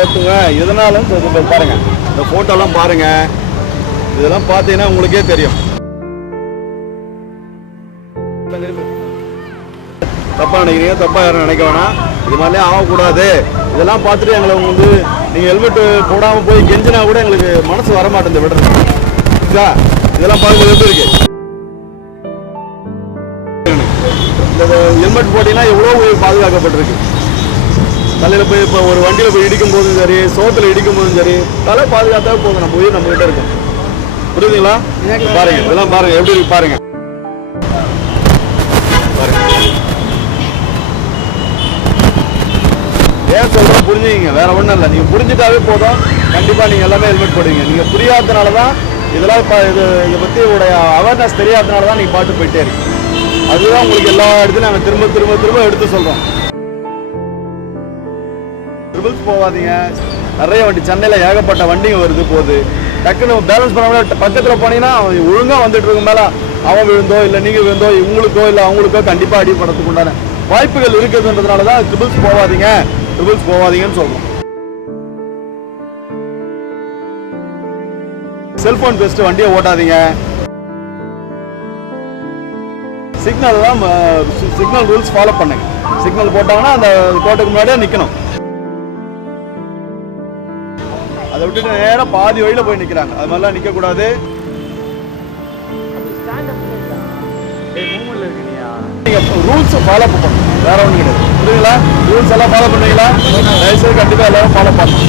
ஓட்டுங்க எதனாலும் பாருங்க, இந்த போட்டோலாம் பாருங்க, இதெல்லாம் பார்த்தீங்கன்னா உங்களுக்கே தெரியும். தப்பா நினைக்கிறீங்க, தப்பா யாரும் நினைக்க வேணாம். இது மாதிரிலாம் ஆகக்கூடாது. இதெல்லாம் பார்த்துட்டு எங்களை வந்து நீங்கள் ஹெல்மெட் போடாமல் போய் கெஞ்சினா கூட எங்களுக்கு மனசு வர மாட்டேங்குது விடுறது. இதெல்லாம் பார்க்கும்போது எப்படி இருக்கு? இந்த ஹெல்மெட் போட்டீங்கன்னா எவ்வளோ உயிர் பாதுகாக்கப்பட்டிருக்கு. தலையில் போய் இப்போ ஒரு வண்டியில் போய் இடிக்கும் போதும் சரி, சோத்தில் இடிக்கும் போதும் சரி, தலை பாதுகாத்தா போதும், நம்ம உயிர் நம்ம கிட்ட இருக்கும். புரியுதுங்களா? பாருங்க, இதெல்லாம் பாருங்க எப்படி இருக்கு பாருங்க. ஏன் சொல்றோம் புரிஞ்சுக்கிங்க, வேற ஒன்றும் இல்லை. நீங்கள் புரிஞ்சுட்டாவே போதும், கண்டிப்பாக நீங்கள் எல்லாமே ஹெல்மெட் போடுவீங்க. நீங்கள் புரியாததுனால தான் இதெல்லாம் இதை பற்றி உடைய அவேர்னஸ் தெரியாததுனால தான் நீங்கள் பாட்டு போயிட்டே இருக்கு. அதுதான் உங்களுக்கு எல்லா இடத்துலையும் நாங்கள் திரும்ப திரும்ப திரும்ப எடுத்து சொல்கிறோம். ட்ரிபிள்ஸ் போகாதீங்க. நிறைய வண்டி சென்னையில் ஏகப்பட்ட வண்டிங்க வருது போகுது. டக்குன்னு பேலன்ஸ் பண்ண பக்கத்தில் போனீங்கன்னா ஒழுங்காக வந்துட்டு இருக்கும் மேலே அவன் விழுந்தோ இல்லை நீங்கள் விழுந்தோ இவங்களுக்கோ இல்லை அவங்களுக்கோ கண்டிப்பாக அடிபடுறதுக்கு உண்டான வாய்ப்புகள் இருக்குதுன்றதுனால தான் ட்ரிபிள்ஸ் போகாதீங்கன்னு சொல்றோம். செல்போன் பேசிட்டு வண்டியை ஓட்டாதீங்க. சிக்னல் ரூல்ஸ் ஃபாலோ பண்ணுங்க. சிக்னல் போட்டாங்கன்னா அந்த கோட்டுக்கு முன்னாடியே நிக்கணும். அதை விட்டுட்டு நேரம் பாதி வழியில போய் நிக்கிறாங்க. அது மாதிரிலாம் நிக்க கூடாது. நீங்க ரூல்ஸ் ஃபாலோ பண்ணணும், வேற ஒண்ணு கிடையாது. புரியுங்களா? ரூல்ஸ் எல்லாம் ஃபாலோ பண்ணுவீங்களா? தயவுசெய்து கண்டிப்பா எல்லாரும் ஃபாலோ பண்ணணும்.